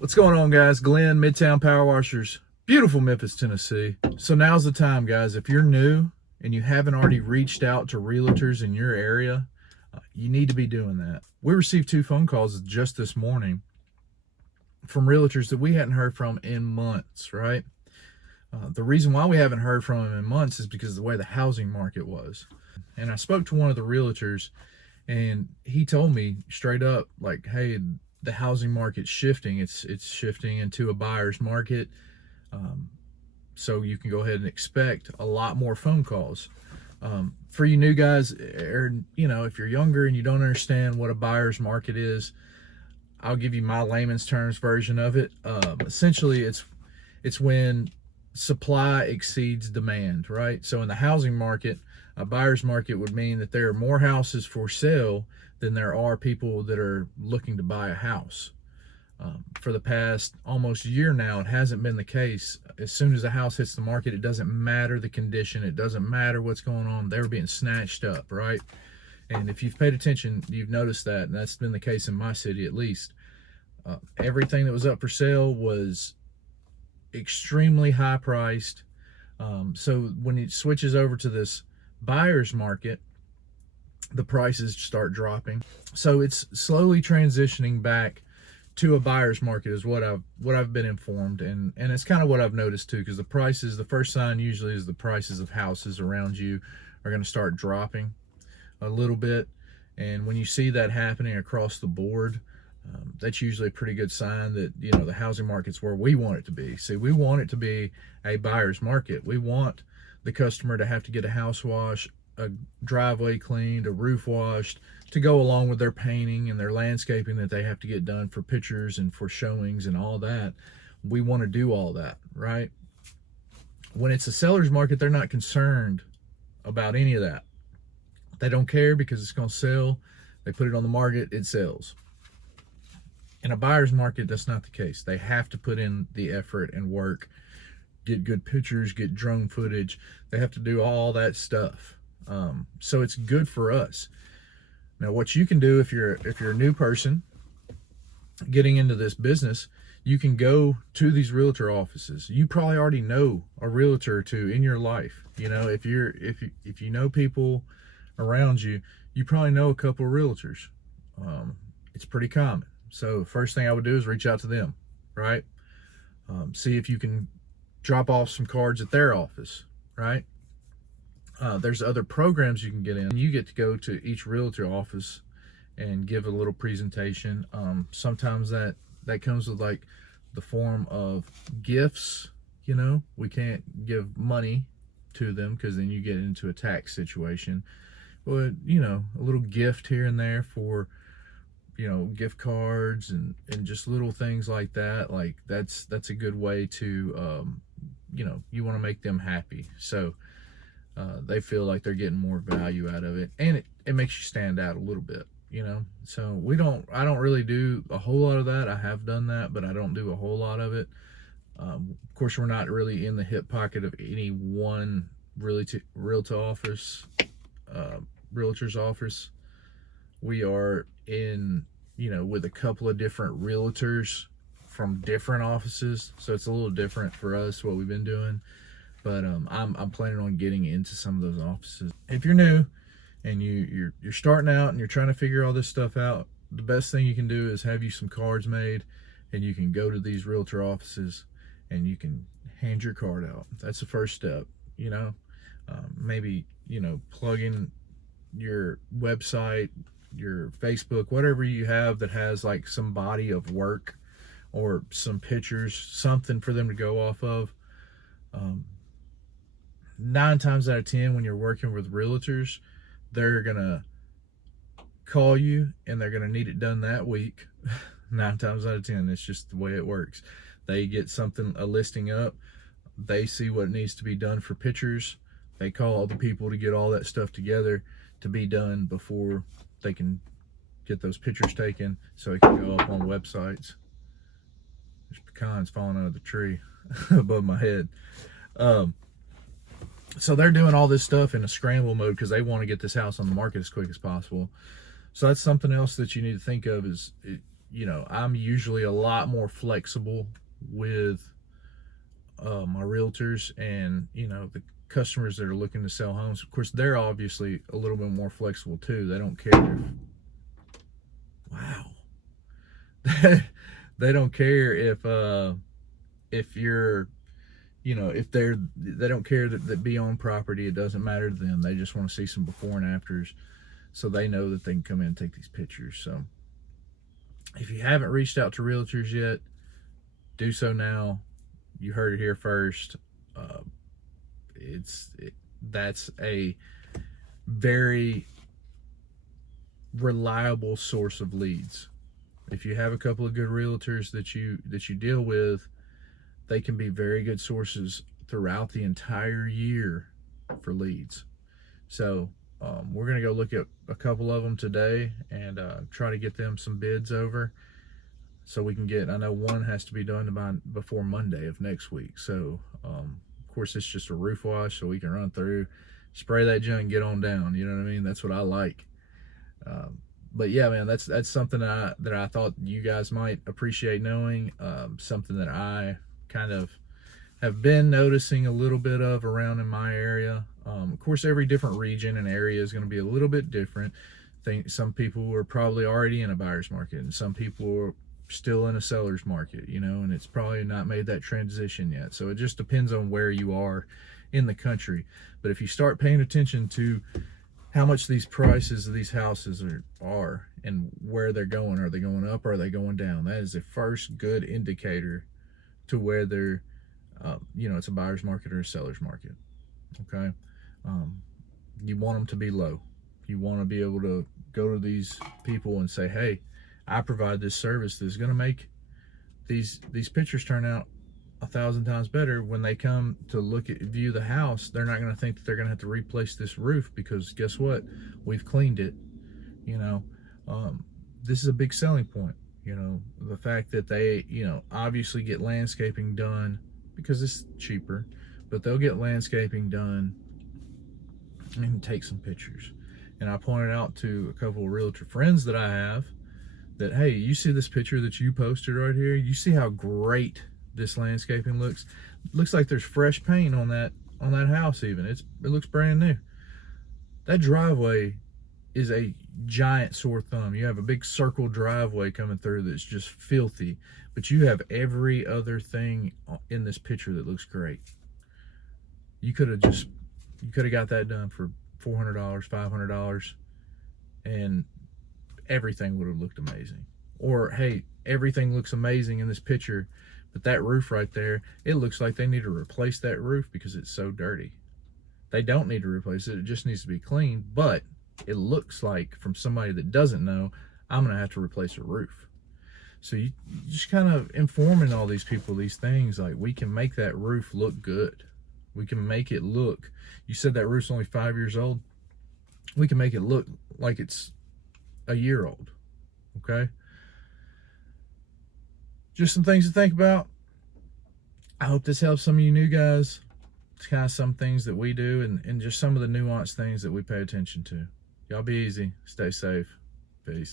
What's going on, guys? Glenn, Midtown Power Washers, beautiful Memphis, Tennessee. So now's the time, guys. If you're new and you haven't already reached out to realtors in your area, you need to be doing that. We received 2 phone calls just this morning from realtors that we hadn't heard from in months, right? The reason why we haven't heard from them in months is because of the way the housing market was. And I spoke to one of the realtors, and he told me straight up, like, hey, the housing market's shifting. It's shifting into a buyer's market. So you can go ahead and expect a lot more phone calls. For you new guys, or if you're younger and you don't understand what a buyer's market is, I'll give you my layman's terms version of it. Essentially, it's when supply exceeds demand, right? So in the housing market, a buyer's market would mean that there are more houses for sale than there are people that are looking to buy a house. For the past almost year now, it hasn't been the case. As soon as a house hits the market, it doesn't matter the condition, it doesn't matter what's going on, they're being snatched up, right? And if you've paid attention, you've noticed that, and that's been the case in my city at least. Everything that was up for sale was extremely high priced. So when it switches over to this buyer's market, the prices start dropping. So it's slowly transitioning back to a buyer's market is what I've been informed, and it's kind of what I've noticed too, because the first sign usually is the prices of houses around you are going to start dropping a little bit. And when you see that happening across the board, that's usually a pretty good sign that the housing market's where we want it to be. See, we want it to be a buyer's market. We want the customer to have to get a house wash, a driveway cleaned, a roof washed, to go along with their painting and their landscaping that they have to get done for pictures and for showings and all that. We want to do all that, right? When it's a seller's market, they're not concerned about any of that. They don't care because it's going to sell. They put it on the market, it sells. In a buyer's market, that's not the case. They have to put in the effort and work, get good pictures, get drone footage. They have to do all that stuff. So it's good for us. Now, what you can do if you're a new person getting into this business, you can go to these realtor offices. You probably already know a realtor or two in your life. If you know people around you, you probably know a couple of realtors. It's pretty common. So first thing I would do is reach out to them, right? See if you can drop off some cards at their office, right? There's other programs you can get in. You get to go to each realtor office and give a little presentation. Sometimes that comes with like the form of gifts. We can't give money to them because then you get into a tax situation. But a little gift here and there for gift cards and just little things like that. Like that's a good way to you want to make them happy. So they feel like they're getting more value out of it, and it makes you stand out a little bit, so I don't really do a whole lot of that. I have done that, but I don't do a whole lot of it. Of course, we're not really in the hip pocket of any one realtor's office. We are in with a couple of different realtors from different offices, so it's a little different for us what we've been doing. But I'm planning on getting into some of those offices. If you're new and you're starting out and you're trying to figure all this stuff out, the best thing you can do is have you some cards made, and you can go to these realtor offices and you can hand your card out. That's the first step. Maybe plug in your website, your Facebook, whatever you have that has like some body of work or some pictures, something for them to go off of. 9 times out of 10, when you're working with realtors, they're gonna call you and they're gonna need it done that week. 9 times out of 10, it's just the way it works. They get a listing up, they see what needs to be done for pictures, they call all the people to get all that stuff together to be done before they can get those pictures taken so it can go up on websites. There's pecans falling out of the tree above my head. So they're doing all this stuff in a scramble mode because they want to get this house on the market as quick as possible. So that's something else that you need to think of is I'm usually a lot more flexible with my realtors, and the customers that are looking to sell homes. Of course, they're obviously a little bit more flexible too. They don't care wow. They don't care if you're, if they don't care that be on property. It doesn't matter to them. They just want to see some before and afters, so they know that they can come in and take these pictures. So if you haven't reached out to realtors yet, do so now. You heard it here first. Uh, that's a very reliable source of leads. If you have a couple of good realtors that you deal with, they can be very good sources throughout the entire year for leads. So we're going to go look at a couple of them today and try to get them some bids over, so we can get, I know one has to be done by before Monday of next week. So of course it's just a roof wash, so we can run through, spray that junk, and get on down. You know what I mean? That's what I like. But yeah, man, that's something that I thought you guys might appreciate knowing. Something that I kind of have been noticing a little bit of around in my area. Of course, every different region and area is going to be a little bit different. Some people are probably already in a buyer's market, and some people are still in a seller's market, and it's probably not made that transition yet. So it just depends on where you are in the country. But if you start paying attention to how much these prices of these houses are and where they're going, are they going up or are they going down? That is the first good indicator to whether it's a buyer's market or a seller's market. Okay. You want them to be low. You want to be able to go to these people and say, hey, I provide this service that's going to make these pictures turn out 1,000 times better. When they come to view the house, they're not going to think that they're going to have to replace this roof, because guess what? We've cleaned it. This is a big selling point. The fact that they, obviously get landscaping done because it's cheaper, but they'll get landscaping done and take some pictures. And I pointed out to a couple of realtor friends that I have that, hey, you see this picture that you posted right here? You see how great this landscaping looks? It looks like there's fresh paint on that house even. It looks brand new. That driveway is a giant sore thumb. You have a big circle driveway coming through that's just filthy, but you have every other thing in this picture that looks great. You could have got that done for $400, $500, and everything would have looked amazing. Or, hey, everything looks amazing in this picture, but that roof right there, it looks like they need to replace that roof because it's so dirty. They don't need to replace it. It just needs to be cleaned, but it looks like, from somebody that doesn't know, I'm going to have to replace a roof. So you just kind of informing all these people these things, like, we can make that roof look good. We can make it look, you said that roof's only 5 years old. We can make it look like it's a year old. Okay? Just some things to think about. I hope this helps some of you new guys. It's kind of some things that we do, and just some of the nuanced things that we pay attention to. Y'all be easy. Stay safe. Peace.